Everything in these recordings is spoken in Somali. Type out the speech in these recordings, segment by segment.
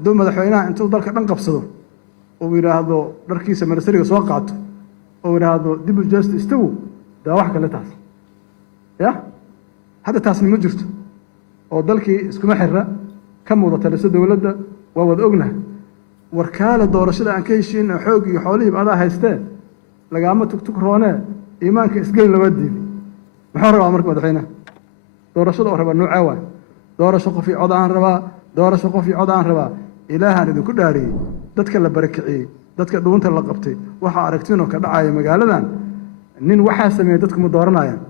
hadduu madaxweynaha intuu dalka dhan qabsado oo yidhaahdo dharkiisa ministeriga soo qaato oo yidhaahdo dib u jeesta istagu daa wax kale taas ya hadda taasni ma jirto oo dalkii iskuma xirra ka muuda taliso dowladda waa wada ognahay warkaale doorashada aan ka heshiin xoog iyo xoolihii adaa haystee lagaama tugtug roonee iimaanka isgelin lama diidi muxuu rabaa marka madaxweynaha doorashada oo rabaa nuucee waay doorasho qof iyo cod aan rabaa doorasho qof iyo cod aan rabaa ilaahaan idinku dhaariyey dadka la barakiciyey dadka dhuunta la qabtay waxaa aragtiinoo ka dhacaya magaaladan nin waxaa sameeyey dadku ma dooranayaan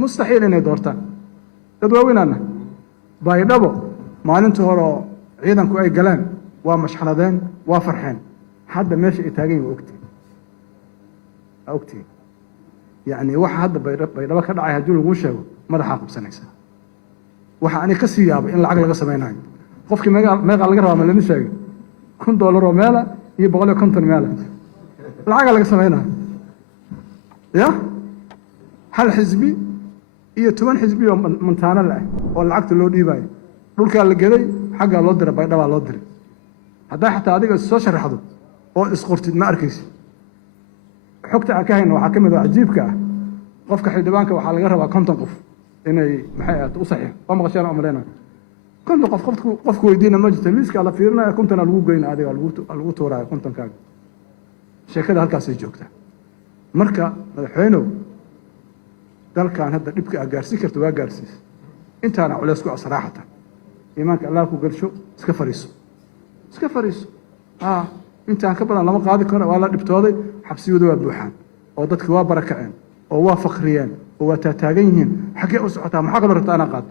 mustaxiil inay doortaan dad waaweynaana baydhabo maalintii hore oo ciidanku ay galeen waa mashxaladeen waa farxeen hadda meesha ay taagan yihin waa ogtihiin yacni waxa hadda baydhabo ka dhacay haddii laguu sheego madaxaa qabsanaysa waxa ani ka sii yaabay in lacag laga samaynayo qofkii meeqaa laga rabaa ma lama sheegay $1 oo meela iyo 150 meela lacagaa laga samaynayo ya hal xisbi iyo 10 xisbi oo mantaano leh oo lacagta loo dhiibayo dhulkaa la geday xaggaa loo diray baydhabaa loo diray haddaa xataa adiga soo sharaxdo oo isqortid ma arkaysi xogta aan ka hayno waxaa ka mid ah cajiibka ah qofka xildhibaanka waxaa laga rabaa 50 qof inay maxay ahayd u saxiix waa maqasheen oo maleynaa 50 qof qofku weydiina ma jirto liiska la fiirinayo 50 lagu goyna adiga lagu tuuraayo 50 kaaga sheekada halkaasay joogtaa marka madaxweynuhu dalkan hadda dhibka aad gaarsiin karto waa gaarsiis intaana culays ku asraaxata iimaanka allah ku galsho iska fariiso intaan ka badan lama qaadi karo waa la dhibtooday xabsiyadu waa buuxaan oo dadki waa barakaceen oo waa faqriyeen oo waa taataagan yihiin xaggee u socotaa maxaa kaloo rabtaa anaa qaado